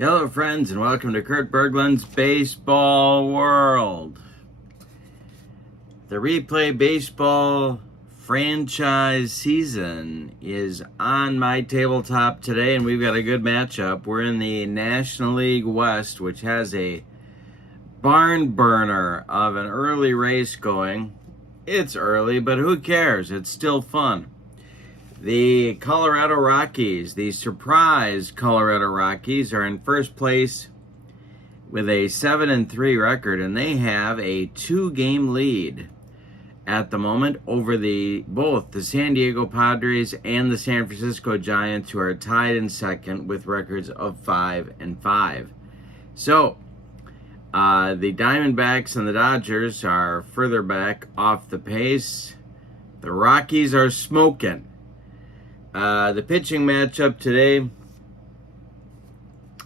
Hello, friends, and welcome to Kurt Berglund's Baseball World. The Replay Baseball franchise season is on my tabletop today, and we've got a good matchup. We're in the National League West, which has a barn burner of an early race going. It's early, but who cares? It's still fun. The Colorado Rockies, the surprise Colorado Rockies, are in first place with a 7-3 record, and they have a 2-game lead at the moment over both the San Diego Padres and the San Francisco Giants, who are tied in second with records of 5-5. So, the Diamondbacks and the Dodgers are further back off the pace. The Rockies are smoking. The pitching matchup today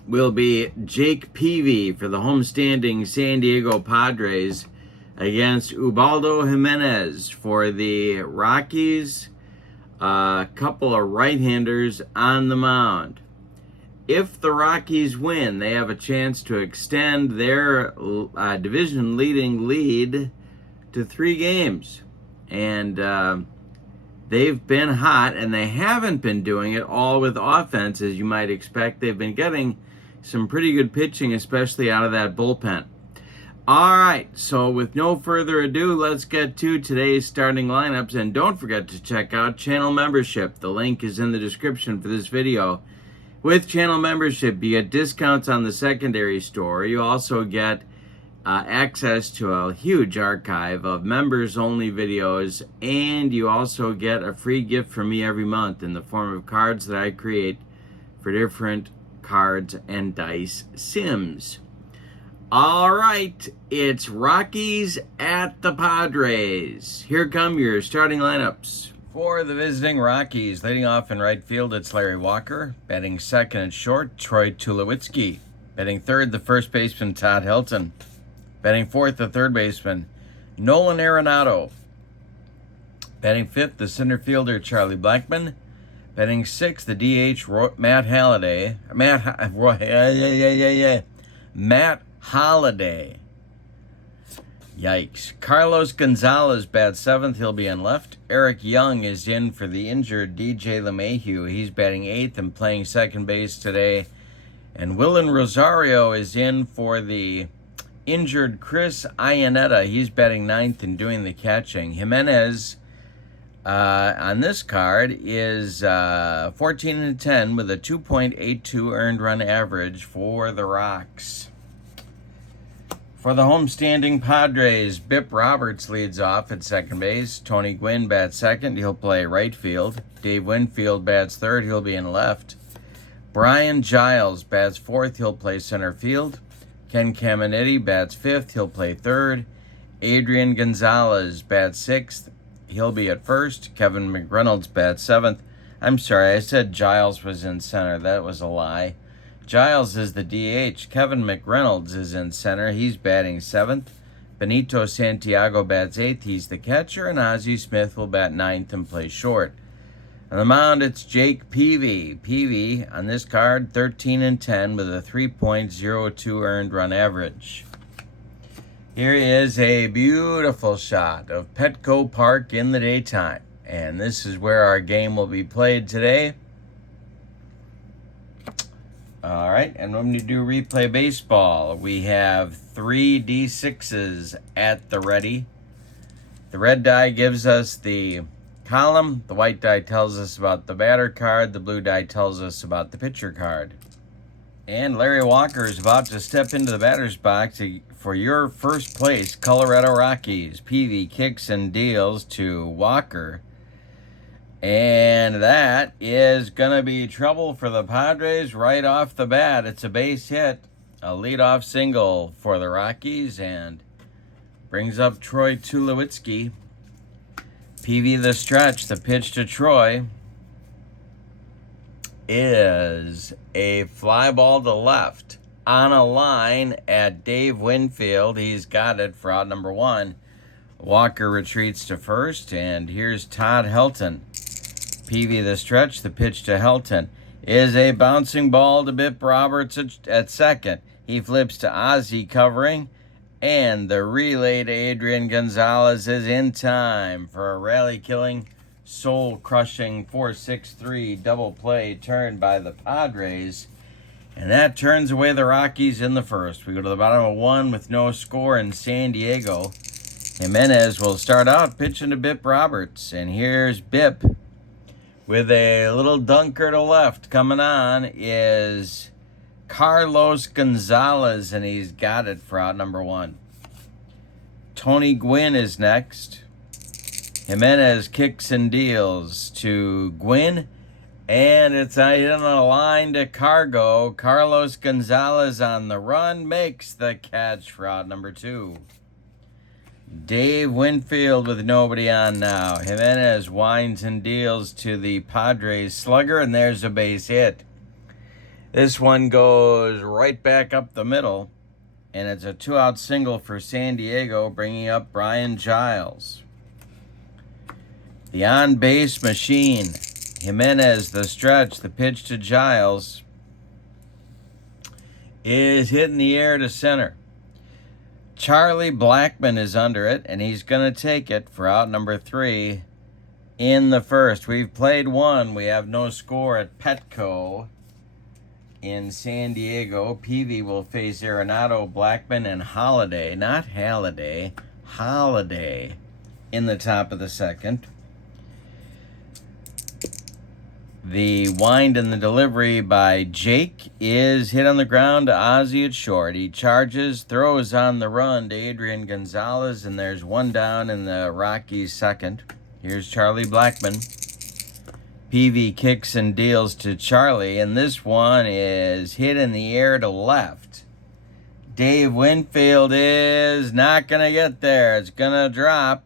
will be Jake Peavy for the homestanding San Diego Padres against Ubaldo Jimenez for the Rockies. A couple of right-handers on the mound. If the Rockies win, they have a chance to extend their division-leading lead to 3 games. And they've been hot, and they haven't been doing it all with offense, as you might expect. They've been getting some pretty good pitching, especially out of that bullpen. All right, so with no further ado, let's get to today's starting lineups. And don't forget to check out channel membership. The link is in the description for this video. With channel membership, you get discounts on the secondary store. You also get access to a huge archive of members-only videos, and you also get a free gift from me every month in the form of cards that I create for different cards and dice sims. All right, it's Rockies at the Padres. Here come your starting lineups. For the visiting Rockies, leading off in right field, it's Larry Walker. Batting second and short, Troy Tulowitzki. Batting third, the first baseman, Todd Helton. Batting fourth, the third baseman, Nolan Arenado. Batting fifth, the center fielder, Charlie Blackmon. Batting sixth, the DH, Matt Holliday. Matt Holliday. Yikes. Carlos Gonzalez bats seventh. He'll be in left. Eric Young is in for the injured DJ LeMahieu. He's batting eighth and playing second base today. And Willen Rosario is in for the injured Chris Iannetta. He's batting ninth and doing the catching. Jimenez on this card is 14-10 with a 2.82 earned run average for the Rocks. For the homestanding Padres, Bip Roberts leads off at second base. Tony Gwynn bats second. He'll play right field. Dave Winfield bats third. He'll be in left. Brian Giles bats fourth. He'll play center field. Ken Caminiti bats fifth. He'll play third. Adrian Gonzalez bats sixth. He'll be at first. Kevin McReynolds bats seventh. I'm sorry, I said Giles was in center. That was a lie. Giles is the DH. Kevin McReynolds is in center. He's batting seventh. Benito Santiago bats eighth. He's the catcher. And Ozzie Smith will bat ninth and play short. On the mound, it's Jake Peavy. Peavy, on this card, 13-10 with a 3.02 earned run average. Here is a beautiful shot of Petco Park in the daytime. And this is where our game will be played today. All right, and when we do replay baseball, we have 3 D6s at the ready. The red die gives us the column. The white die tells us about the batter card. The blue die tells us about the pitcher card. And Larry Walker is about to step into the batter's box for your first place Colorado Rockies. Peavy kicks and deals to Walker. And that is going to be trouble for the Padres right off the bat. It's a base hit, a leadoff single for the Rockies, and brings up Troy Tulowitzki. Peavy the stretch, the pitch to Troy is a fly ball to left on a line at Dave Winfield. He's got it for out number 1. Walker retreats to first, and here's Todd Helton. Peavy the stretch, the pitch to Helton is a bouncing ball to Bip Roberts at second. He flips to Ozzie covering, and the relay to Adrian Gonzalez is in time for a rally-killing, soul-crushing 4-6-3 double play turned by the Padres. And that turns away the Rockies in the first. We go to the bottom of one with no score in San Diego. Jimenez will start out pitching to Bip Roberts. And here's Bip with a little dunker to left. Coming on is Carlos Gonzalez, and he's got it for out number one. Tony Gwynn is next. Jimenez kicks and deals to Gwynn, and it's in a line to Cargo. Carlos Gonzalez on the run makes the catch for out number two. Dave Winfield with nobody on now. Jimenez winds and deals to the Padres slugger, and there's a base hit. This one goes right back up the middle, and it's a 2-out single for San Diego, bringing up Brian Giles. The on-base machine. Jimenez, the stretch, the pitch to Giles, is hit in the air to center. Charlie Blackmon is under it, and he's going to take it for out number three in the first. We've played one. We have no score at Petco in San Diego. Peavy will face Arenado, Blackmon, and Holiday. Not Halliday. Holiday in the top of the second. The wind and the delivery by Jake is hit on the ground to Ozzie at short. He charges, throws on the run to Adrian Gonzalez, and there's one down in the Rockies' second. Here's Charlie Blackmon. Peavy kicks and deals to Charlie, and this one is hit in the air to left. Dave Winfield is not going to get there. It's going to drop.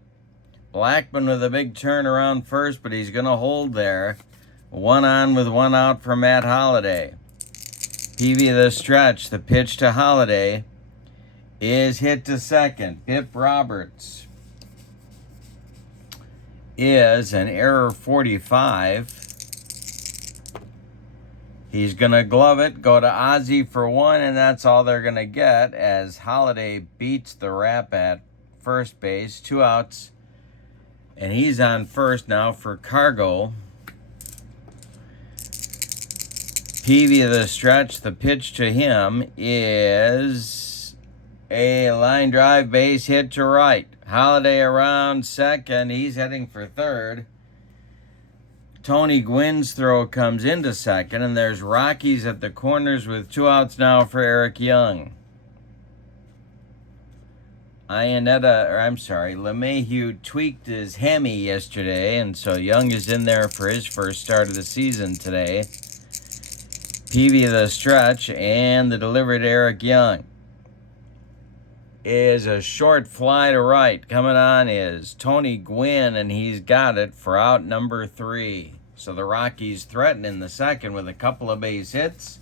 Blackmon with a big turnaround first, but he's going to hold there. One on with one out for Matt Holliday. Peavy the stretch. The pitch to Holliday is hit to second. Bip Roberts is an error 45. He's going to glove it, go to Ozzie for one, and that's all they're going to get as Holliday beats the rap at first base. 2 outs, and he's on first now for Cargo. Peavy the stretch. The pitch to him is a line drive base hit to right. Holliday around second. He's heading for third. Tony Gwynn's throw comes into second, and there's Rockies at the corners with 2 outs now for Eric Young. LeMahieu tweaked his hammy yesterday, and so Young is in there for his first start of the season today. Peavy the stretch, and the delivery to Eric Young is a short fly to right. Coming on is Tony Gwynn, and he's got it for out number 3. So the Rockies threaten in the second with a couple of base hits,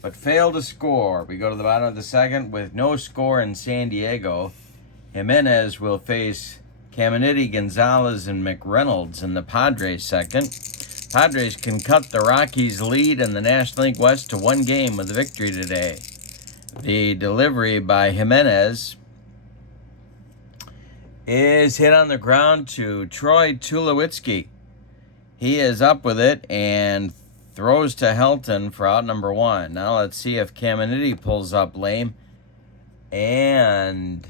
but fail to score. We go to the bottom of the second with no score in San Diego. Jimenez will face Caminiti, Gonzalez, and McReynolds in the Padres second. Padres can cut the Rockies' lead in the National League West to 1 game with a victory today. The delivery by Jimenez is hit on the ground to Troy Tulowitzki. He is up with it and throws to Helton for out number 1. Now let's see if Caminiti pulls up lame. And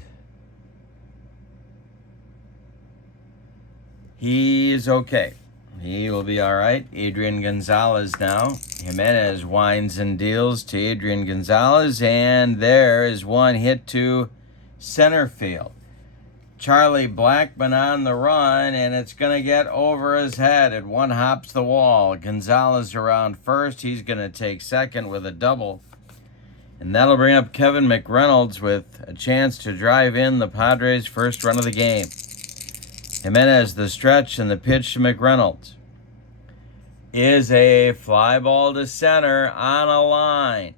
he's okay. He will be all right. Adrian Gonzalez now. Jimenez winds and deals to Adrian Gonzalez, and there is one hit to center field. Charlie Blackmon on the run, and it's going to get over his head. It one hops the wall. Gonzalez around first. He's going to take second with a double. And that'll bring up Kevin McReynolds with a chance to drive in the Padres' first run of the game. Jimenez the stretch, and the pitch to McReynolds is a fly ball to center on a line.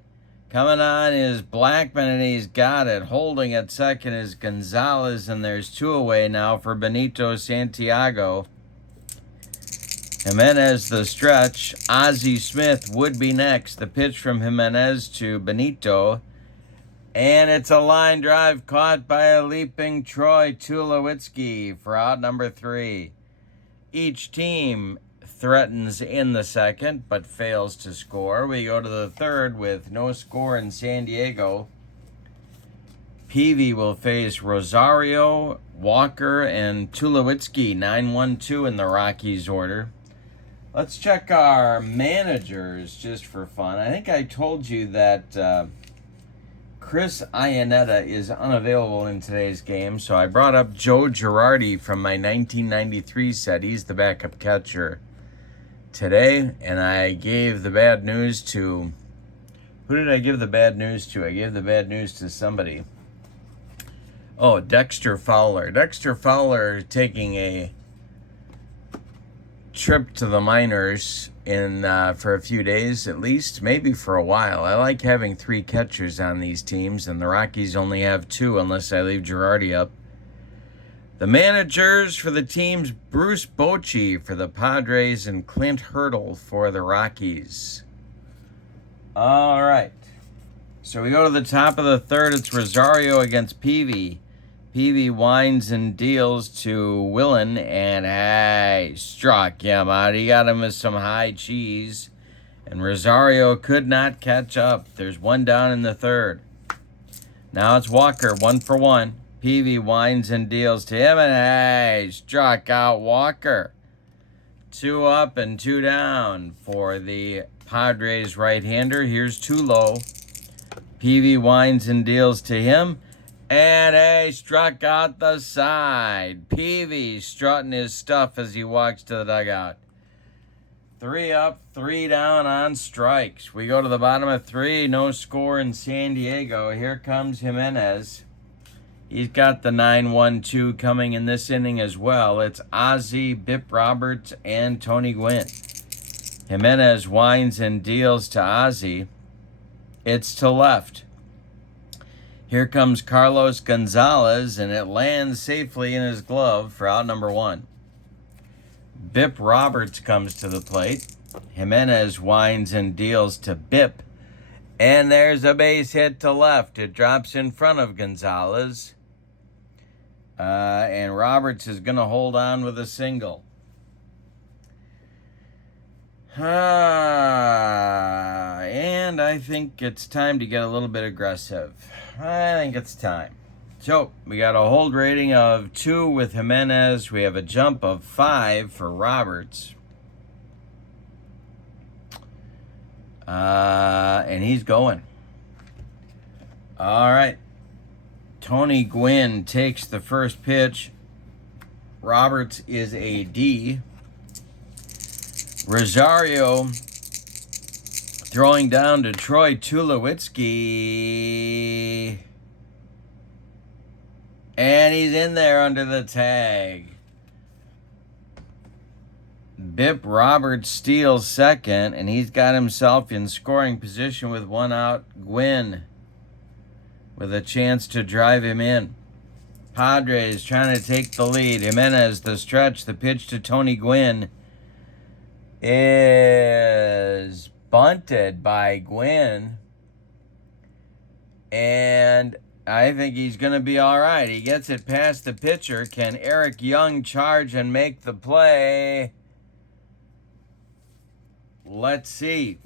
Coming on is Blackmon, and he's got it. Holding at second is Gonzalez, and there's 2 away now for Benito Santiago. Jimenez the stretch. Ozzie Smith would be next. The pitch from Jimenez to Benito. And it's a line drive caught by a leaping Troy Tulowitzki for out number 3. Each team threatens in the second, but fails to score. We go to the third with no score in San Diego. Peavy will face Rosario, Walker, and Tulowitzki, 9-1-2 in the Rockies order. Let's check our managers just for fun. I think I told you that Chris Iannetta is unavailable in today's game, so I brought up Joe Girardi from my 1993 set. He's the backup catcher today, and I gave the bad news to... Who did I give the bad news to? I gave the bad news to somebody. Oh, Dexter Fowler. Dexter Fowler taking a trip to the minors for a few days at least, maybe for a while. I like having 3 catchers on these teams, and the Rockies only have 2 unless I leave Girardi up. The managers for the teams, Bruce Bochy for the Padres and Clint Hurdle for the Rockies. All right. So we go to the top of the third. It's Rosario against Peavy. Peavy winds and deals to Willen, and struck him out. He got him with some high cheese, and Rosario could not catch up. There's 1 down in the third. Now it's Walker, 1 for 1. Peavy winds and deals to him, and struck out Walker. 2 up and 2 down for the Padres right-hander. Here's Tulo. Peavy winds and deals to him, and struck out the side. Peavy strutting his stuff as he walks to the dugout. 3 up, 3 down on strikes. We go to the bottom of 3. No score in San Diego. Here comes Jimenez. He's got the 9-1-2 coming in this inning as well. It's Ozzie, Bip Roberts, and Tony Gwynn. Jimenez winds and deals to Ozzie. It's to left. Here comes Carlos Gonzalez, and it lands safely in his glove for out number 1. Bip Roberts comes to the plate. Jimenez winds and deals to Bip. And there's a base hit to left. It drops in front of Gonzalez. And Roberts is going to hold on with a single. And I think it's time to get a little bit aggressive. I think it's time. So, we got a hold rating of 2 with Jimenez. We have a jump of 5 for Roberts. And he's going. All right. Tony Gwynn takes the first pitch. Roberts is a D. Rosario throwing down to Troy Tulowitzki. And he's in there under the tag. Bip Roberts steals second, and he's got himself in scoring position with 1 out. Gwynn with a chance to drive him in. Padres trying to take the lead. Jimenez, the stretch, the pitch to Tony Gwynn is bunted by Gwynn. And I think he's going to be all right. He gets it past the pitcher. Can Eric Young charge and make the play? Let's see.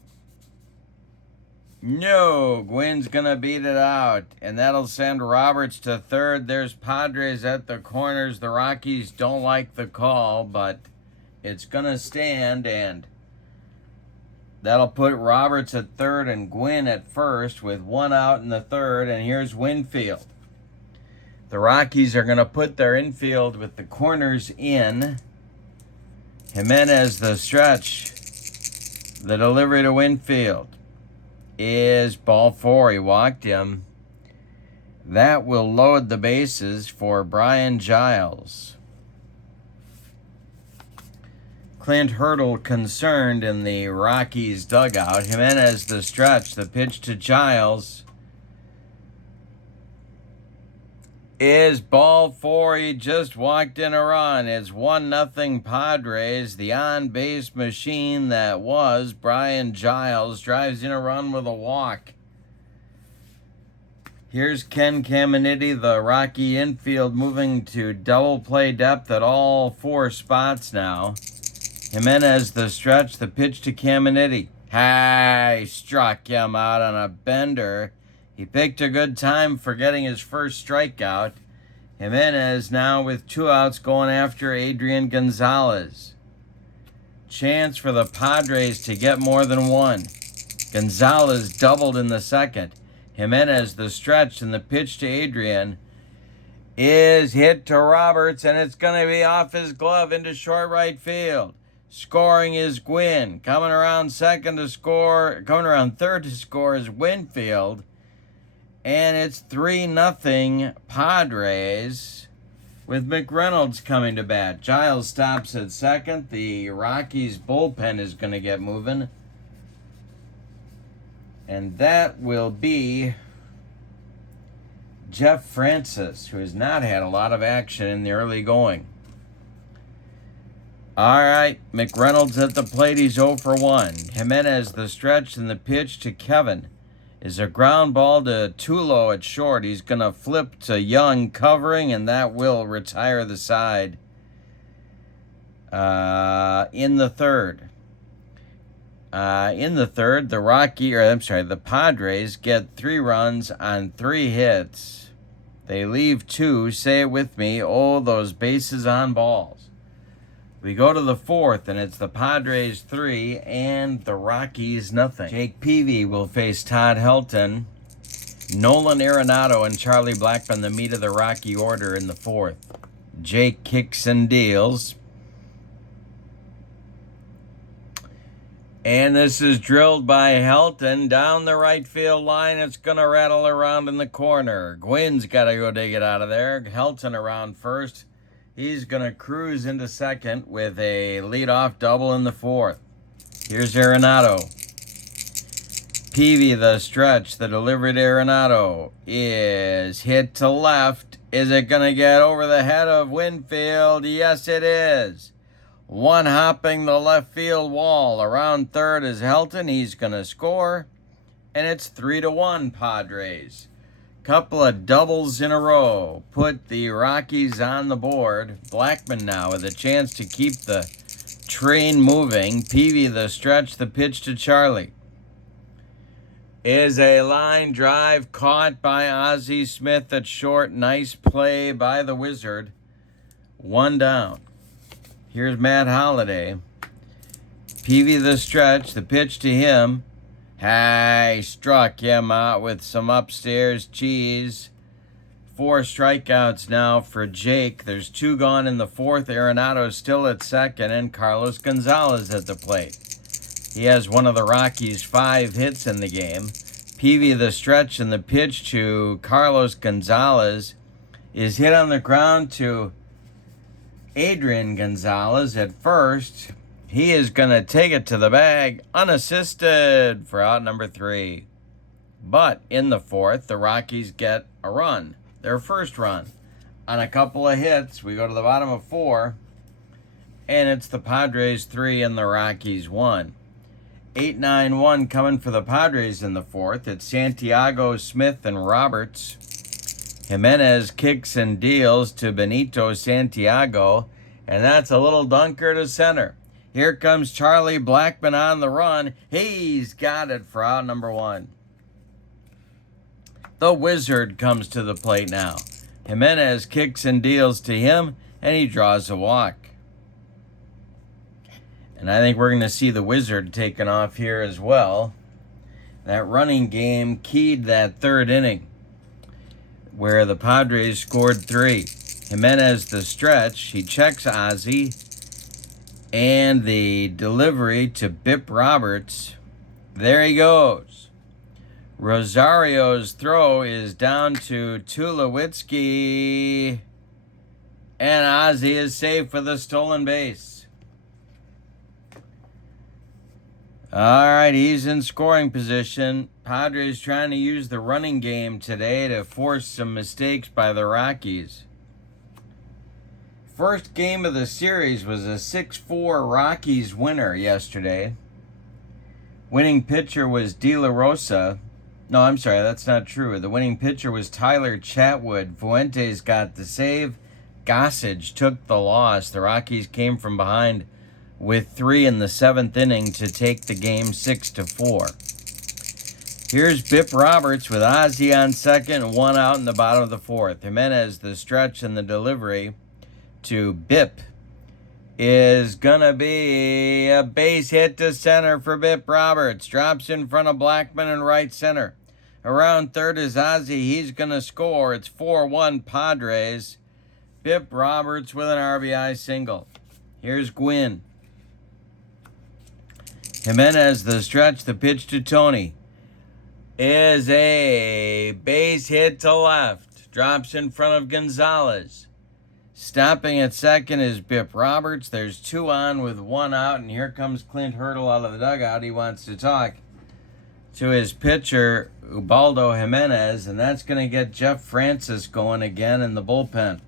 No, Gwynn's going to beat it out, and that'll send Roberts to third. There's Padres at the corners. The Rockies don't like the call, but it's going to stand, and that'll put Roberts at third and Gwynn at first with 1 out in the third, and here's Winfield. The Rockies are going to put their infield with the corners in. Jimenez, the stretch. The delivery to Winfield is ball 4. He walked him. That will load the bases for Brian Giles. Clint Hurdle concerned in the Rockies dugout. Jimenez, the stretch. The pitch to Giles is ball 4. He just walked in a run. It's 1-0 Padres. The on-base machine that was Brian Giles drives in a run with a walk. Here's Ken Caminiti, the Rocky infield, moving to double play depth at all 4 spots now. Jimenez, the stretch, the pitch to Caminiti. Hey, struck him out on a bender. He picked a good time for getting his first strikeout. Jimenez now with 2 outs going after Adrian Gonzalez. Chance for the Padres to get more than 1. Gonzalez doubled in the second. Jimenez, the stretch, and the pitch to Adrian is hit to Roberts, and it's going to be off his glove into short right field. Scoring is Gwynn. Coming around third to score is Winfield. And it's 3-0 Padres with McReynolds coming to bat. Giles stops at second. The Rockies bullpen is going to get moving. And that will be Jeff Francis, who has not had a lot of action in the early going. All right, McReynolds at the plate. He's 0 for 1. Jimenez, the stretch, and the pitch to Kevin is a ground ball to Tulo at short. He's going to flip to Young covering, and that will retire the side in the third. The Padres get 3 runs on 3 hits. They leave 2. Say it with me. Oh, those bases on balls. We go to the 4th, and it's the Padres 3 and the Rockies nothing. Jake Peavy will face Todd Helton. Nolan Arenado and Charlie Blackmon, the meat of the Rocky order in the 4th. Jake kicks and deals. And this is drilled by Helton down the right field line. It's going to rattle around in the corner. Gwynn's got to go dig it out of there. Helton around first. He's going to cruise into second with a leadoff double in the 4th. Here's Arenado. Peavy, the stretch, the delivery to Arenado is hit to left. Is it going to get over the head of Winfield? Yes, it is. One hopping the left field wall. Around third is Helton. He's going to score. And it's 3-1 Padres. Couple of doubles in a row put the Rockies on the board. Blackmon now with a chance to keep the train moving. Peavy, the stretch, the pitch to Charlie is a line drive caught by Ozzie Smith at short. Nice play by the Wizard. 1 down. Here's Matt Holliday. Peavy, the stretch, the pitch to him. Hey, struck him out with some upstairs cheese. 4 strikeouts now for Jake. There's 2 gone in the 4th. Arenado still at second, and Carlos Gonzalez at the plate. He has one of the Rockies' 5 hits in the game. Peavy, the stretch, and the pitch to Carlos Gonzalez is hit on the ground to Adrian Gonzalez at first. He is going to take it to the bag unassisted for out number 3. But in the 4th, the Rockies get a run, their first run. On a couple of hits, we go to the bottom of 4, and it's the Padres 3 and the Rockies 1. 8-9-1 coming for the Padres in the 4th. It's Santiago, Smith, and Roberts. Jimenez kicks and deals to Benito Santiago, and that's a little dunker to center. Here comes Charlie Blackmon on the run. He's got it for out number 1. The Wizard comes to the plate now. Jimenez kicks and deals to him, and he draws a walk. And I think we're going to see the Wizard taken off here as well. That running game keyed that 3rd inning, where the Padres scored 3. Jimenez, the stretch. He checks Ozzie. And the delivery to Bip Roberts. There he goes. Rosario's throw is down to Tulowitzki. And Ozzie is safe for the stolen base. All right, he's in scoring position. Padres trying to use the running game today to force some mistakes by the Rockies. First game of the series was a 6-4 Rockies winner yesterday. Winning pitcher was De La Rosa. No, I'm sorry, that's not true. The winning pitcher was Tyler Chatwood. Fuentes got the save. Gossage took the loss. The Rockies came from behind with 3 in the 7th inning to take the game 6-4. Here's Bip Roberts with Ozzie on second and 1 out in the bottom of the 4th. Jimenez, the stretch and the delivery to Bip is going to be a base hit to center for Bip Roberts. Drops in front of Blackman in right center. Around third is Ozzie. He's going to score. It's 4-1 Padres. Bip Roberts with an RBI single. Here's Gwynn. Jimenez, the stretch, the pitch to Tony is a base hit to left. Drops in front of Gonzalez. Stopping at second is Bip Roberts. There's 2 on with 1 out, and here comes Clint Hurdle out of the dugout. He wants to talk to his pitcher, Ubaldo Jimenez, and that's going to get Jeff Francis going again in the bullpen.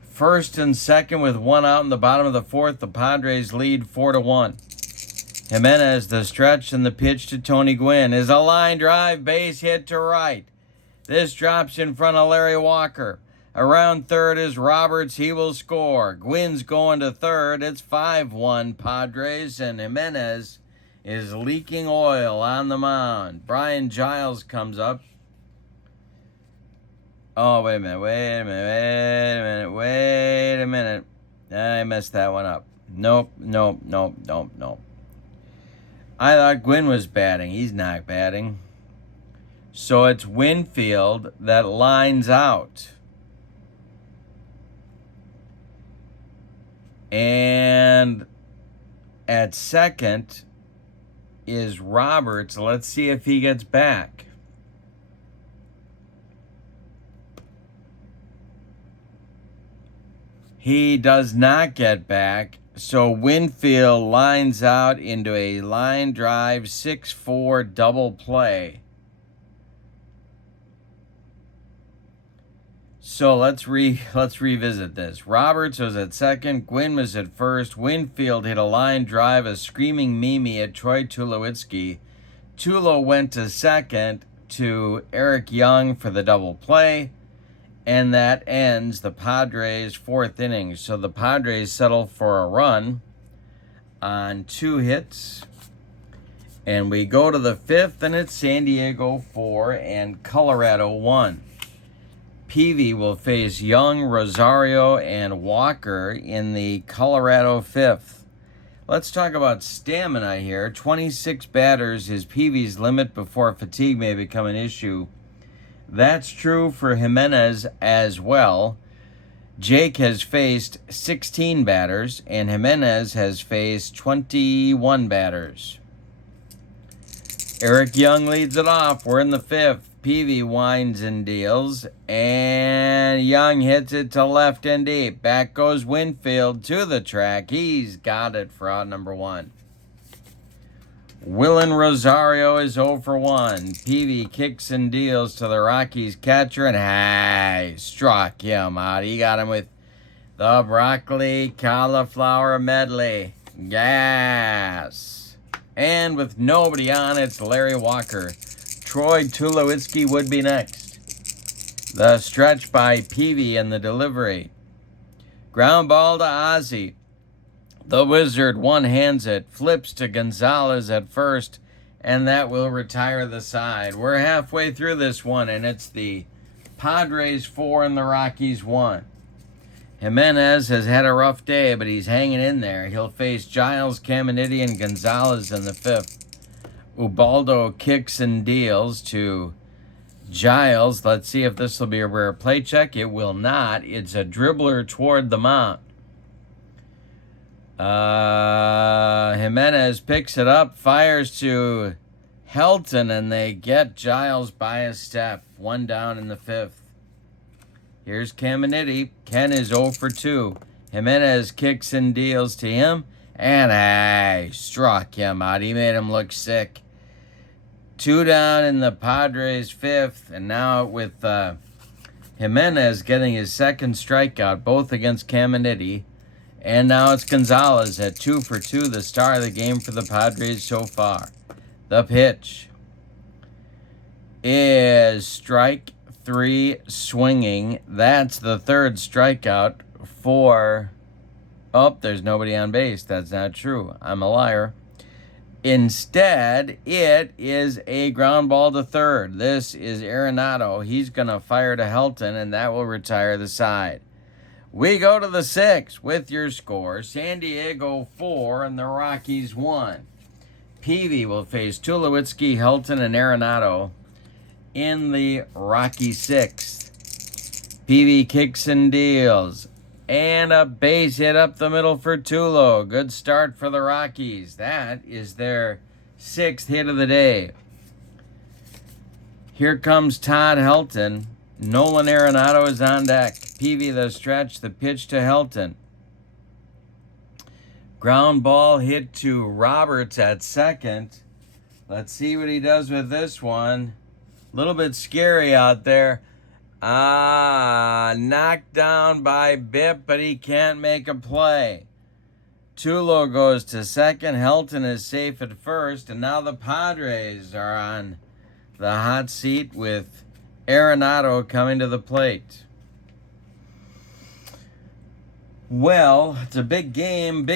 First and second with 1 out in the bottom of the 4th. The Padres lead 4-1. Jimenez, the stretch and the pitch to Tony Gwynn is a line drive, base hit to right. This drops in front of Larry Walker. Around third is Roberts. He will score. Gwynn's going to third. It's 5-1 Padres, and Jimenez is leaking oil on the mound. Brian Giles comes up. Oh, wait a minute. I messed that one up. Nope. I thought Gwynn was batting. He's not batting. So it's Winfield that lines out. And at second is Roberts. Let's see if he gets back. He does not get back. So Winfield lines out into a line drive 6-4 double play. So let's revisit this. Roberts was at second. Gwynn was at first. Winfield hit a line drive, a screaming Mimi at Troy Tulowitzki. Tulo went to second to Eric Young for the double play. And that ends the Padres' 4th inning. So the Padres settle for a run on 2 hits. And we go to the 5th, and it's San Diego 4 and Colorado 1. Peavy will face Young, Rosario, and Walker in the Colorado 5th. Let's talk about stamina here. 26 batters is Peavy's limit before fatigue may become an issue. That's true for Jimenez as well. Jake has faced 16 batters, and Jimenez has faced 21 batters. Eric Young leads it off. We're in the 5th. Peavy winds and deals, and Young hits it to left and deep. Back goes Winfield to the track. He's got it for out number 1. Willen Rosario is 0 for 1. Peavy kicks and deals to the Rockies catcher, and struck him out. He got him with the broccoli cauliflower medley. Gas. And with nobody on, it's Larry Walker. Troy Tulowitzki would be next. The stretch by Peavy and the delivery. Ground ball to Ozzie. The Wizard one-hands it, flips to Gonzalez at first, and that will retire the side. We're halfway through this one, and it's the Padres 4 and the Rockies 1. Jimenez has had a rough day, but he's hanging in there. He'll face Giles, Caminiti, and Gonzalez in the 5th. Ubaldo kicks and deals to Giles. Let's see if this will be a rare play check. It will not. It's a dribbler toward the mound. Jimenez picks it up, fires to Helton, and they get Giles by a step. 1 down in the 5th. Here's Caminiti. Ken is 0 for 2. Jimenez kicks and deals to him, and struck him out. He made him look sick. 2 down in the Padres' 5th, and now with Jimenez getting his second strikeout, both against Caminiti. And now it's Gonzalez at 2 for 2, the star of the game for the Padres so far. The pitch is strike 3 swinging. That's the third strikeout for... Oh, there's nobody on base. That's not true. I'm a liar. Instead, it is a ground ball to third. This is Arenado. He's going to fire to Helton, and that will retire the side. We go to the 6th with your score. San Diego 4 and the Rockies 1. Peavy will face Tulowitzki, Helton, and Arenado in the Rocky 6th. Peavy kicks and deals. And a base hit up the middle for Tulo. Good start for the Rockies. That is their 6th hit of the day. Here comes Todd Helton. Nolan Arenado is on deck. Peavy the stretch, the pitch to Helton. Ground ball hit to Roberts at second. Let's see what he does with this one. A little bit scary out there. Knocked down by Bip, but he can't make a play. Tulo goes to second. Helton is safe at first. And now the Padres are on the hot seat with Arenado coming to the plate. Well, it's a big game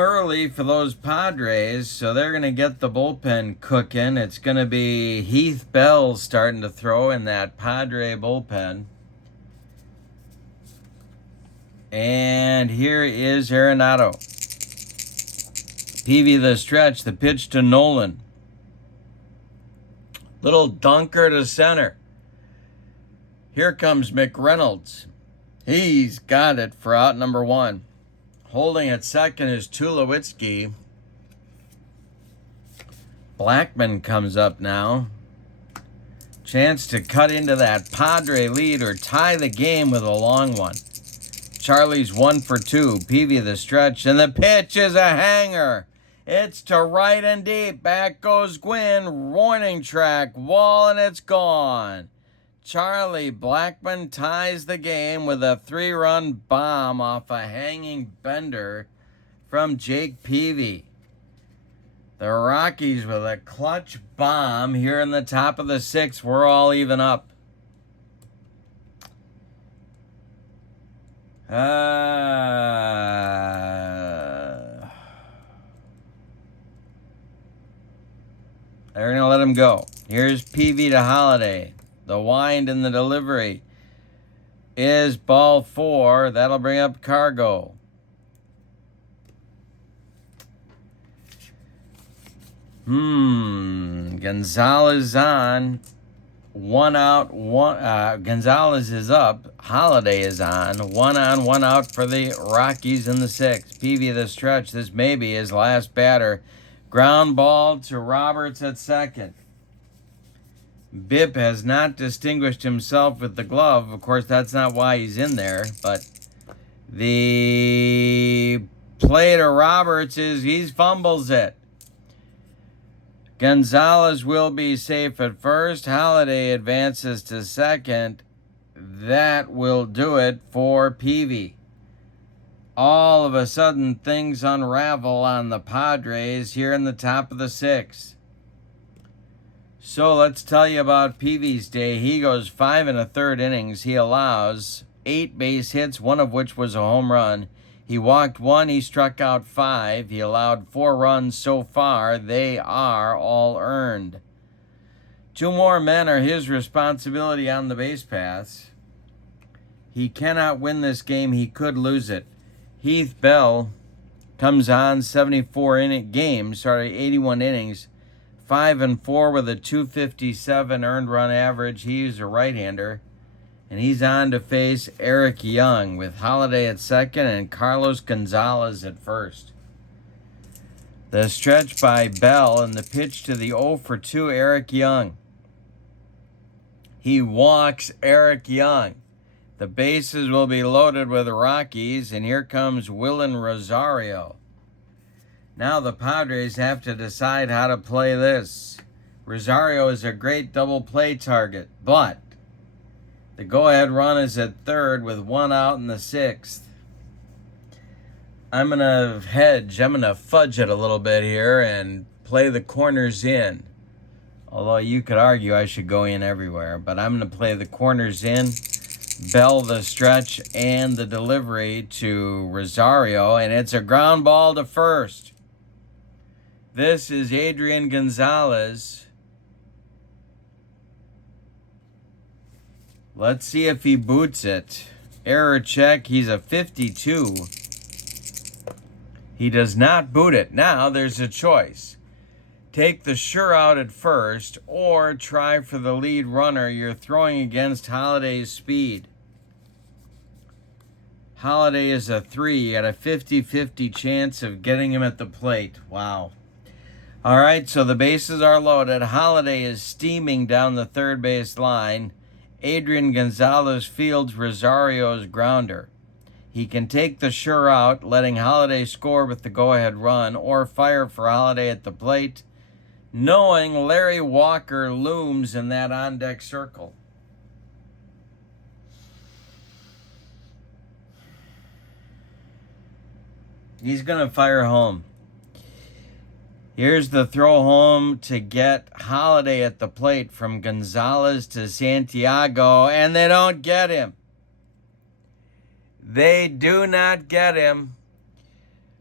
early for those Padres, so they're going to get the bullpen cooking. It's going to be Heath Bell starting to throw in that Padre bullpen. And here is Arenado. Peavy the stretch, the pitch to Nolan. Little dunker to center. Here comes McReynolds. He's got it for out number 1. Holding at second is Tulowitzki. Blackman comes up now. Chance to cut into that Padre lead or tie the game with a long one. Charlie's 1 for 2. Peavy the stretch, and the pitch is a hanger. It's to right and deep. Back goes Gwynn. Warning track, wall, and it's gone. Charlie Blackman ties the game with a 3-run bomb off a hanging bender from Jake Peavy. The Rockies with a clutch bomb here in the top of the 6th. We're all even up. They're going to let him go. Here's Peavy to Holiday. The wind and the delivery is ball 4. That'll bring up Cargo. Gonzalez on. 1 out. Gonzalez is up. Holiday is on. 1 on, 1 out for the Rockies in the 6th. Peavy the stretch. This may be his last batter. Ground ball to Roberts at second. Bip has not distinguished himself with the glove. Of course, that's not why he's in there. But the play to Roberts is he fumbles it. Gonzalez will be safe at first. Holiday advances to second. That will do it for Peavy. All of a sudden, things unravel on the Padres here in the top of the 6th. So let's tell you about Peavy's day. He goes 5 1/3 innings. He allows 8 base hits, one of which was a home run. He walked 1. He struck out 5. He allowed 4 runs so far. They are all earned. 2 more men are his responsibility on the base paths. He cannot win this game. He could lose it. Heath Bell comes on 81 innings. 5 4 with a 257 earned run average. He's a right-hander. And he's on to face Eric Young with Holiday at second and Carlos Gonzalez at first. The stretch by Bell and the pitch to the 0 for 2 Eric Young. He walks Eric Young. The bases will be loaded with Rockies, and here comes Willen Rosario. Now the Padres have to decide how to play this. Rosario is a great double play target, but the go-ahead run is at third with one out in the sixth. I'm going to hedge. I'm going to fudge it a little bit here and play the corners in. Although you could argue I should go in everywhere, but I'm going to play the corners in, Bell the stretch and the delivery to Rosario, and it's a ground ball to first. This is Adrian Gonzalez. Let's see if he boots it. Error check. He's a 52. He does not boot it. Now there's a choice. Take the sure out at first or try for the lead runner. You're throwing against Holiday's speed. Holiday is a 3 at a 50-50 chance of getting him at the plate. Wow. All right, so the bases are loaded. Holiday is steaming down the third base line. Adrian Gonzalez fields Rosario's grounder. He can take the sure out, letting Holiday score with the go-ahead run, or fire for Holiday at the plate, knowing Larry Walker looms in that on-deck circle. He's going to fire home. Here's the throw home to get Holiday at the plate from Gonzalez to Santiago, and they don't get him. They do not get him.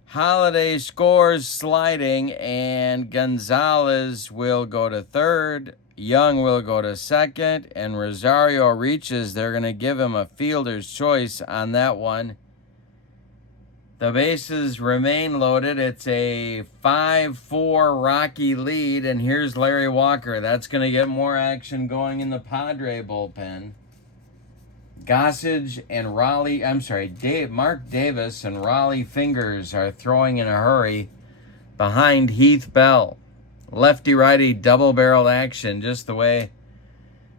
Holiday scores sliding, and Gonzalez will go to third. Young will go to second, and Rosario reaches. They're going to give him a fielder's choice on that one. The bases remain loaded. It's a 5-4 Rocky lead, and here's Larry Walker. That's going to get more action going in the Padre bullpen. Gossage and Mark Davis and Raleigh Fingers are throwing in a hurry behind Heath Bell. Lefty-righty double-barreled action, just the way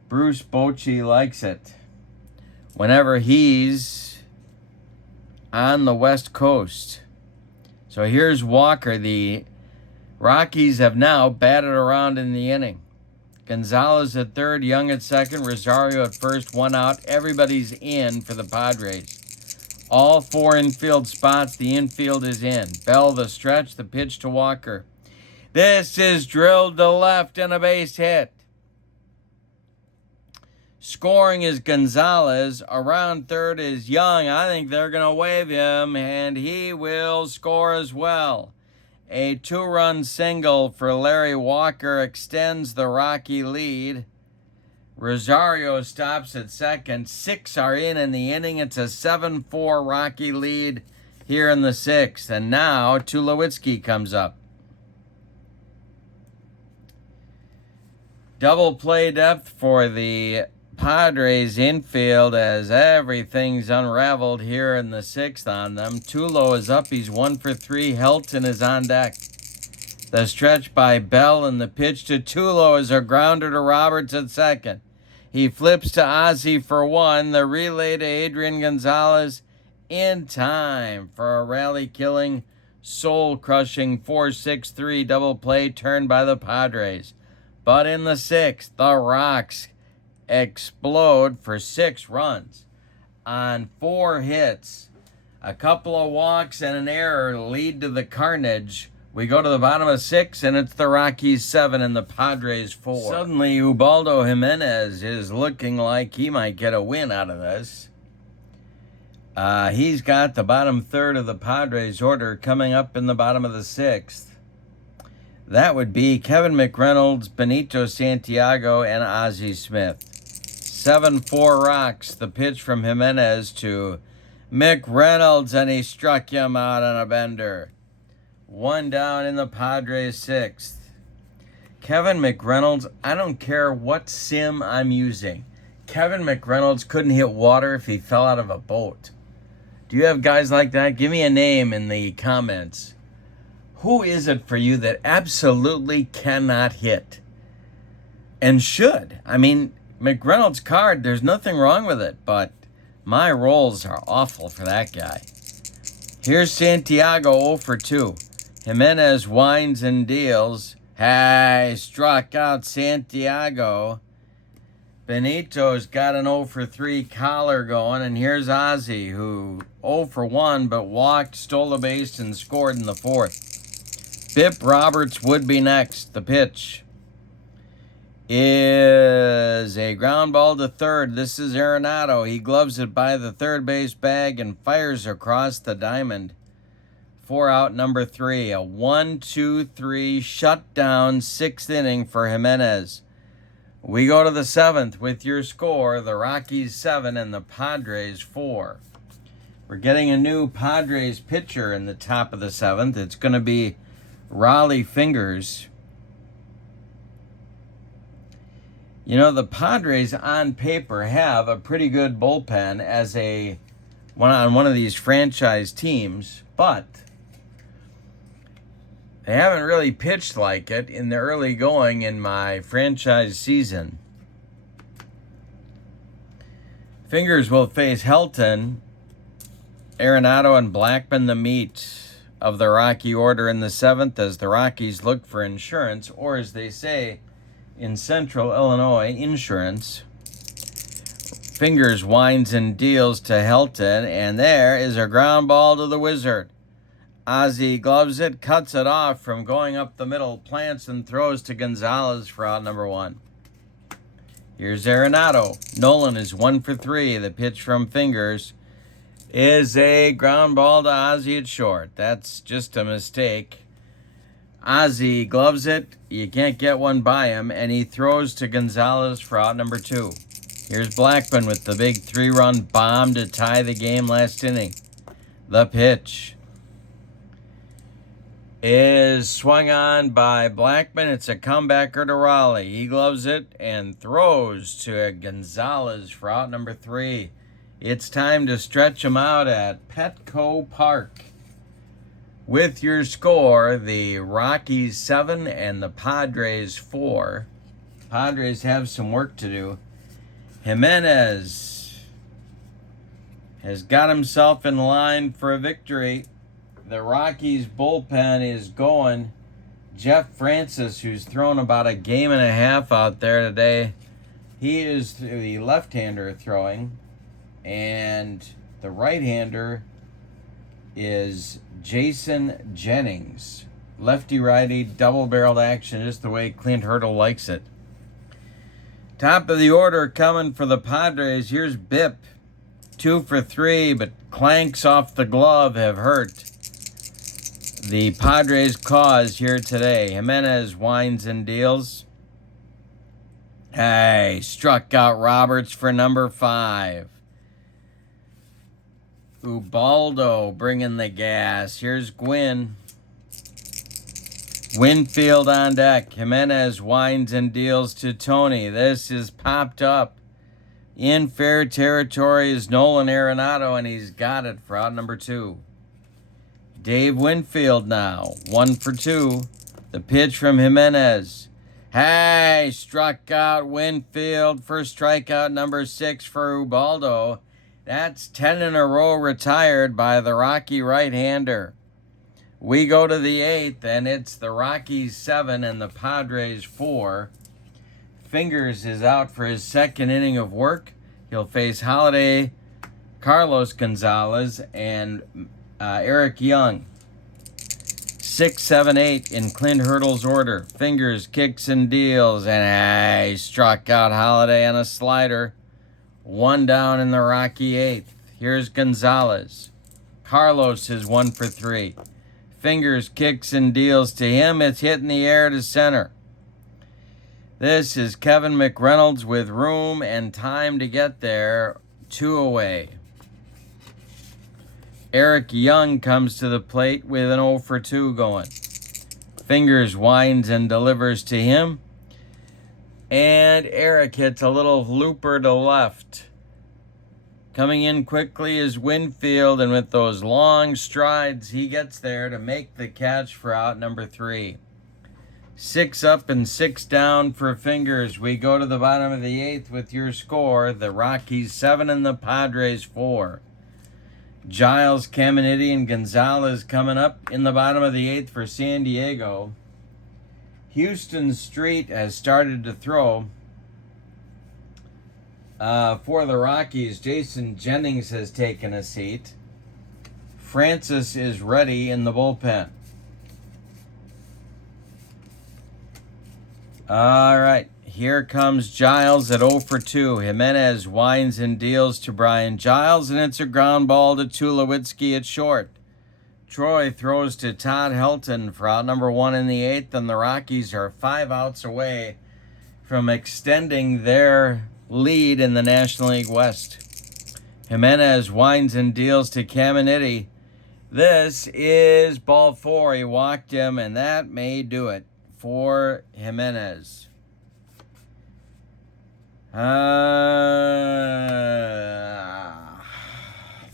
Bruce Bochy likes it. Whenever he's on the West Coast. So here's Walker. The Rockies have now batted around in the inning. Gonzalez at third, Young at second, Rosario at first, one out. Everybody's in for the Padres. All four infield spots, the infield is in. Bell the stretch, the pitch to Walker. This is drilled to left and a base hit. Scoring is Gonzalez. Around third is Young. I think they're going to wave him, and he will score as well. A 2-run single for Larry Walker extends the Rocky lead. Rosario stops at second. 6 are in the inning. It's a 7-4 Rocky lead here in the 6th. And now Tulowitzki comes up. Double play depth for the Padres infield as everything's unraveled here in the 6th on them. Tulo is up. He's 1 for 3. Helton is on deck. The stretch by Bell and the pitch to Tulo is a grounder to Roberts at second. He flips to Ozzie for 1. The relay to Adrian Gonzalez in time for a rally-killing, soul-crushing 4-6-3 double play turn by the Padres. But in the 6th, the Rocks explode for 6 runs on 4 hits. A couple of walks and an error lead to the carnage. We go to the bottom of 6, and it's the Rockies 7 and the Padres 4. Suddenly, Ubaldo Jimenez is looking like he might get a win out of this. He's got the bottom third of the Padres order coming up in the bottom of the 6th. That would be Kevin McReynolds, Benito Santiago, and Ozzie Smith. 7-4 Rocks. The pitch from Jimenez to McReynolds, and he struck him out on a bender. 1 down in the Padres 6th. Kevin McReynolds, I don't care what sim I'm using. Kevin McReynolds couldn't hit water if he fell out of a boat. Do you have guys like that? Give me a name in the comments. Who is it for you that absolutely cannot hit and should? I mean, McReynolds' card, there's nothing wrong with it, but my rolls are awful for that guy. Here's Santiago 0 for 2. Jimenez winds and deals. Hey, struck out Santiago. Benito's got an 0 for 3 collar going, and here's Ozzie, who 0 for 1, but walked, stole a base, and scored in the 4th. Bip Roberts would be next. The pitch is a ground ball to third. This is Arenado. He gloves it by the third base bag and fires across the diamond. 4 out, number 3. A 1-2-3 shutdown 6th inning for Jimenez. We go to the 7th with your score, the Rockies 7 and the Padres 4. We're getting a new Padres pitcher in the top of the 7th. It's going to be Raleigh Fingers. You know, the Padres on paper have a pretty good bullpen as on one of these franchise teams, but they haven't really pitched like it in the early going in my franchise season. Fingers will face Helton, Arenado, and Blackman, the meat of the Rocky order in the 7th, as the Rockies look for insurance, or as they say in Central Illinois, insurance. Fingers winds and deals to Helton, and there is a ground ball to the Wizard. Ozzie gloves it, cuts it off from going up the middle, plants and throws to Gonzalez for out number 1. Here's Arenado. Nolan is 1 for 3. The pitch from Fingers is a ground ball to Ozzie at short. That's just a mistake. Ozzie gloves it. You can't get one by him, and he throws to Gonzalez for out number 2. Here's Blackman with the big 3-run bomb to tie the game last inning. The pitch is swung on by Blackman. It's a comebacker to Raleigh. He gloves it and throws to Gonzalez for out number 3. It's time to stretch him out at Petco Park. With your score, the Rockies 7 and the Padres 4. Padres have some work to do. Jimenez has got himself in line for a victory. The Rockies bullpen is going. Jeff Francis, who's thrown about a game and a half out there today, he is the left-hander throwing, and the right-hander is Jason Jennings. Lefty-righty, double-barreled action, just the way Clint Hurdle likes it. Top of the order coming for the Padres. Here's Bip. 2 for 3, but clanks off the glove have hurt the Padres' cause here today. Jimenez winds and deals. Hey, struck out Roberts for number 5. Ubaldo bringing the gas. Here's Gwynn. Winfield on deck. Jimenez winds and deals to Tony. This is popped up. In fair territory is Nolan Arenado, and he's got it for out number 2. Dave Winfield now, 1 for 2. The pitch from Jimenez. Hey, struck out Winfield for strikeout number 6 for Ubaldo. That's 10 in a row retired by the Rocky right-hander. We go to the 8th, and it's the Rockies 7 and the Padres 4. Fingers is out for his 2nd inning of work. He'll face Holiday, Carlos Gonzalez, and Eric Young. 6, 7, 8 in Clint Hurdle's order. Fingers, kicks, and deals. And he struck out Holiday on a slider. 1 down in the Rocky 8th. Here's Gonzalez. Carlos is 1 for 3. Fingers, kicks, and deals to him. It's hit in the air to center. This is Kevin McReynolds with room and time to get there. 2 away. Eric Young comes to the plate with an 0 for 2 going. Fingers winds and delivers to him. And Eric hits a little looper to left. Coming in quickly is Winfield, and with those long strides, he gets there to make the catch for out number 3. 6 up and 6 down for Fingers. We go to the bottom of the 8th with your score, the Rockies 7 and the Padres 4. Giles, Caminiti, and Gonzalez coming up in the bottom of the 8th for San Diego. Houston Street has started to throw for the Rockies. Jason Jennings has taken a seat. Francis is ready in the bullpen. All right, here comes Giles at 0 for 2. Jimenez winds and deals to Brian Giles, and it's a ground ball to Tulowitzki at short. Troy throws to Todd Helton for out number 1 in the 8th, and the Rockies are 5 outs away from extending their lead in the National League West. Jimenez winds and deals to Caminiti. This is ball 4. He walked him, and that may do it for Jimenez.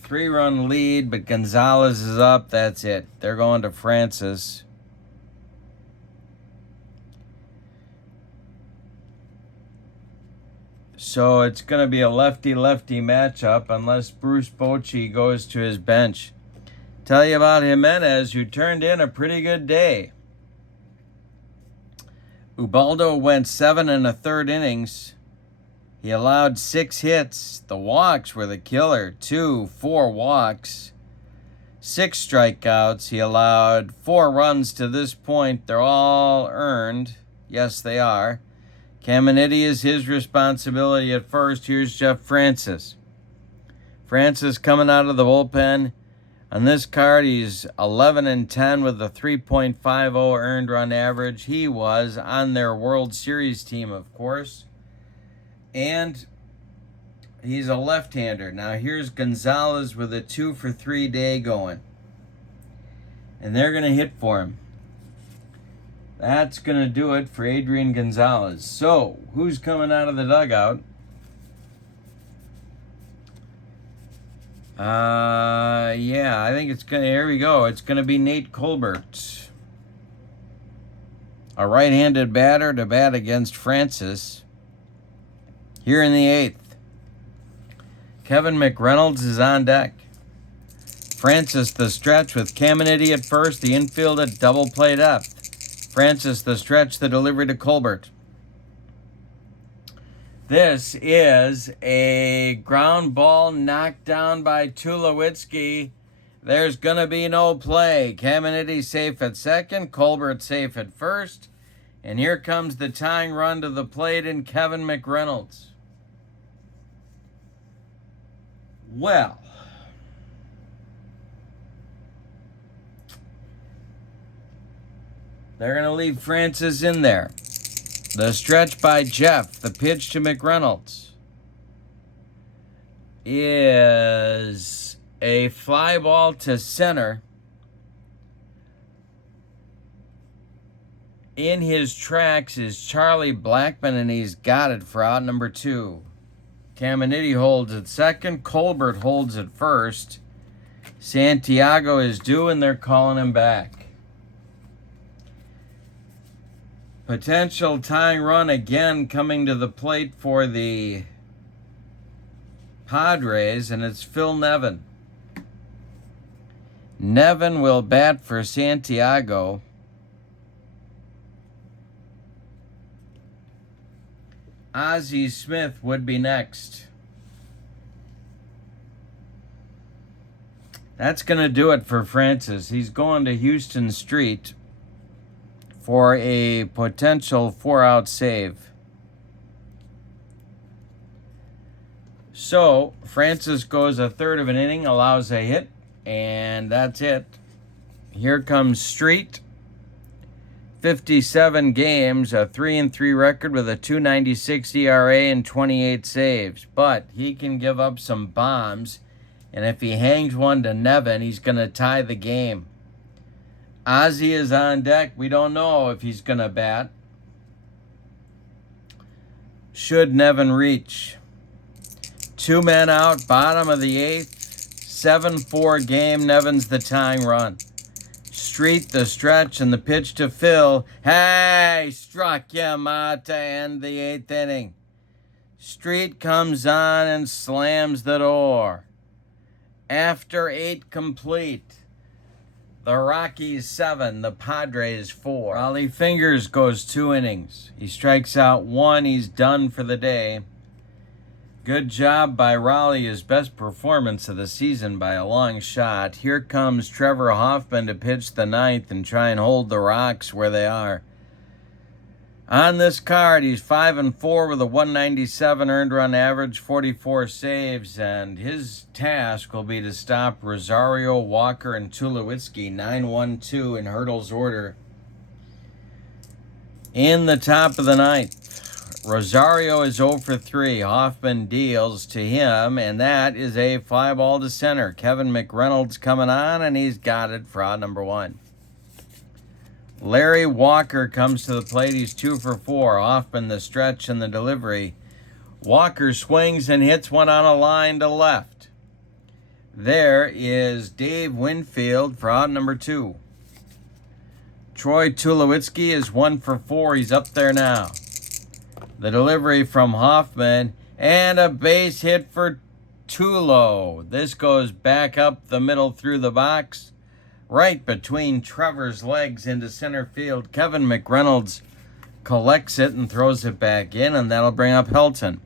3-run lead, but Gonzalez is up. That's it. They're going to Francis. So it's going to be a lefty-lefty matchup unless Bruce Bochy goes to his bench. Tell you about Jimenez, who turned in a pretty good day. Ubaldo went 7 1/3 innings. He allowed 6 hits. The walks were the killer. 4 walks. 6 strikeouts. He allowed 4 runs to this point. They're all earned. Yes, they are. Caminiti is his responsibility at first. Here's Jeff Francis. Francis coming out of the bullpen. On this card, he's 11-10 with a 3.50 earned run average. He was on their World Series team, of course. And he's a left-hander. Now here's Gonzalez with a 2 for 3 day going. And they're going to hit for him. That's going to do it for Adrian Gonzalez. So, who's coming out of the dugout? I think it's going to, here we go. It's going to be Nate Colbert. A right-handed batter to bat against Francis. Here in the 8th. Kevin McReynolds is on deck. Francis the stretch with Caminiti at first, the infield at double play depth. Francis the stretch, the delivery to Colbert. This is a ground ball knocked down by Tulowitzki. There's going to be no play. Caminiti safe at second, Colbert safe at first. And here comes the tying run to the plate in Kevin McReynolds. Well, they're going to leave Francis in there. The stretch by Jeff, the pitch to McReynolds, is a fly ball to center. In his tracks is Charlie Blackmon, and he's got it for out number 2. Caminiti holds at second. Colbert holds at first. Santiago is due, and they're calling him back. Potential tying run again coming to the plate for the Padres, and it's Phil Nevin. Nevin will bat for Santiago. Ozzie Smith would be next. That's going to do it for Francis. He's going to Houston Street for a potential 4-out save. So, Francis goes a third of an inning, allows a hit, and that's it. Here comes Street. 57 games, a 3-3 record with a 2.96 ERA and 28 saves. But he can give up some bombs, and if he hangs one to Nevin, he's going to tie the game. Ozzie is on deck. We don't know if he's going to bat. Should Nevin reach? 2 men out, bottom of the 8th. 7-4 game. Nevin's the tying run. Street the stretch and the pitch to Phil. Hey, struck him out to end the 8th inning. Street comes on and slams the door. After 8 complete, The Rockies 7, the Padres 4. Raleigh Fingers goes 2 innings. He strikes out 1. He's done for the day. Good job by Raleigh. His best performance of the season by a long shot. Here comes Trevor Hoffman to pitch the 9th and try and hold the Rocks where they are. On this card, he's 5-4 with a 197 earned run average, 44 saves, and his task will be to stop Rosario, Walker, and Tulowitzki 9-1-2 in Hurdle's order. In the top of the 9th, Rosario is 0 for 3. Hoffman deals to him, and that is a fly ball to center. Kevin McReynolds coming on, and he's got it for out number 1. Larry Walker comes to the plate. He's 2 for 4. Hoffman the stretch and the delivery. Walker swings and hits one on a line to left. There is Dave Winfield for out number 2. Troy Tulowitzki is 1 for 4. He's up there now. The delivery from Hoffman and a base hit for Tulo. This goes back up the middle through the box, right between Trevor's legs into center field. Kevin McReynolds collects it and throws it back in, and that'll bring up Helton.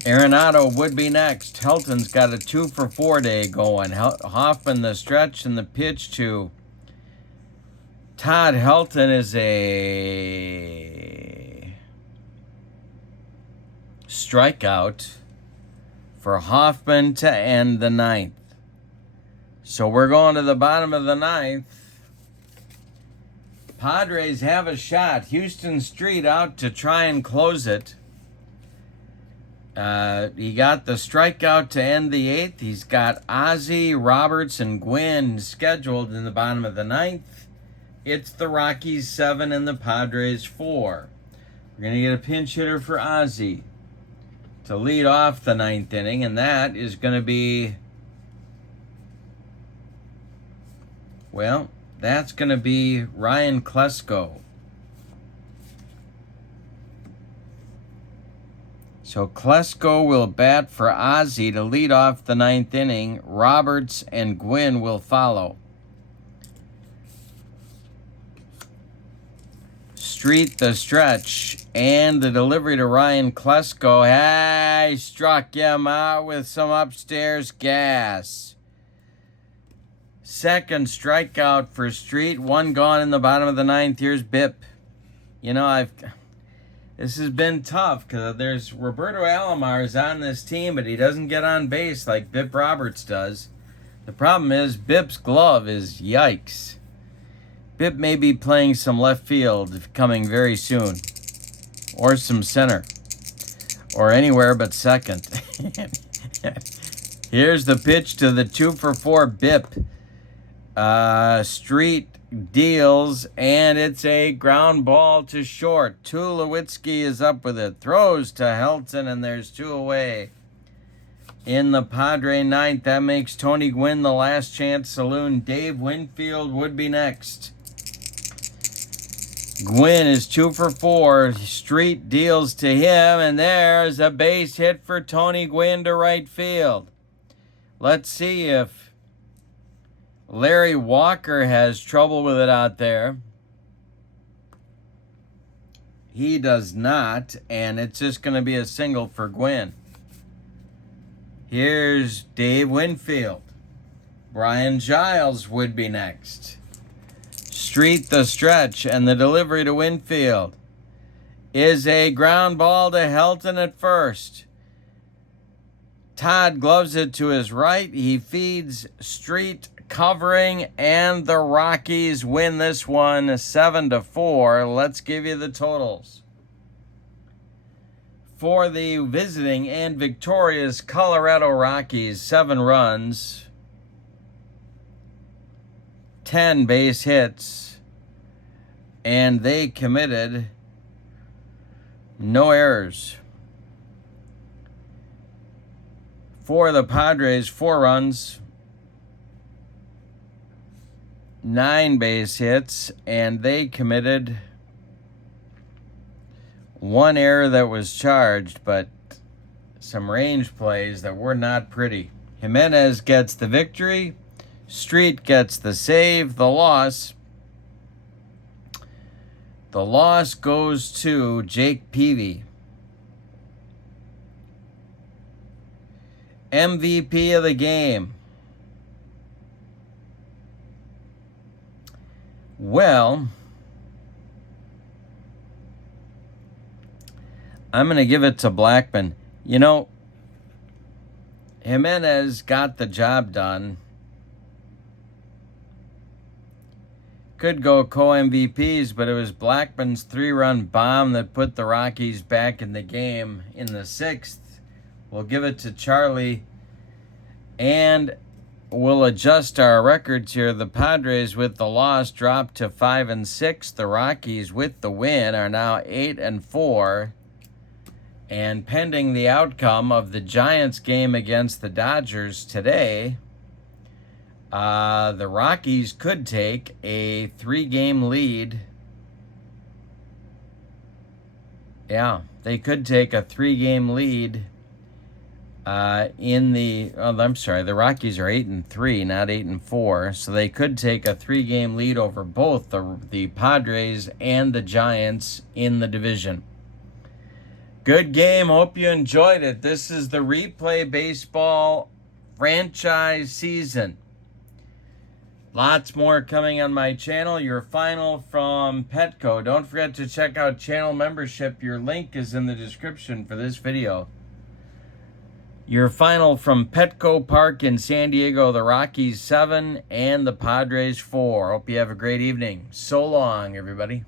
Arenado would be next. Helton's got a 2 for 4 day going. Hoffman the stretch and the pitch to Todd Helton is a strikeout for Hoffman to end the 9th. So we're going to the bottom of the 9th. Padres have a shot. Houston Street out to try and close it. He got the strikeout to end the 8th. He's got Ozzie, Roberts, and Gwynn scheduled in the bottom of the 9th. It's the Rockies 7 and the Padres 4. We're going to get a pinch hitter for Ozzie to lead off the 9th inning, and that is going to be... well, that's going to be Ryan Klesko. So Klesko will bat for Ozzie to lead off the 9th inning. Roberts and Gwynn will follow. Street the stretch and the delivery to Ryan Klesko. He struck him out with some upstairs gas. Second strikeout for Street. 1 gone in the bottom of the 9th. Here's Bip. You know, this has been tough because there's Roberto Alomar's on this team, but he doesn't get on base like Bip Roberts does. The problem is Bip's glove is yikes. Bip may be playing some left field coming very soon, or some center, or anywhere but second. Here's the pitch to the 2 for 4 Bip. Street deals, and it's a ground ball to short. Tulowitzki is up with it. Throws to Helton, and there's 2 away. In the Padre 9th, that makes Tony Gwynn the last chance saloon. Dave Winfield would be next. Gwynn is 2 for 4. Street deals to him, and there's a base hit for Tony Gwynn to right field. Let's see if Larry Walker has trouble with it out there. He does not, and it's just going to be a single for Gwynn. Here's Dave Winfield. Brian Giles would be next. Street the stretch, and the delivery to Winfield is a ground ball to Helton at first. Todd gloves it to his right. He feeds Street covering, and the Rockies win this one 7-4. Let's give you the totals. For the visiting and victorious Colorado Rockies, 7 runs, 10 base hits, and they committed no errors. For the Padres, 4 runs, 9 base hits, and they committed 1 error that was charged, but some range plays that were not pretty. Jimenez gets the victory. Street gets the save. The loss goes to Jake Peavy. MVP of the game. Well, I'm going to give it to Blackman. You know, Jimenez got the job done. Could go co-MVPs, but it was Blackman's 3-run bomb that put the Rockies back in the game in the 6th. We'll give it to Charlie. And we'll adjust our records here. The Padres with the loss dropped to 5-6. The Rockies with the win are now 8-4. And pending the outcome of the Giants game against the Dodgers today, the Rockies could take a 3-game lead. Yeah, they could take a 3-game lead the Rockies are 8-3, not 8-4. So they could take a 3-game lead over both the Padres and the Giants in the division. Good game. Hope you enjoyed it. This is the Replay Baseball franchise season. Lots more coming on my channel. Your final from Petco. Don't forget to check out channel membership. Your link is in the description for this video. Your final from Petco Park in San Diego. The Rockies 7 and the Padres 4. Hope you have a great evening. So long, everybody.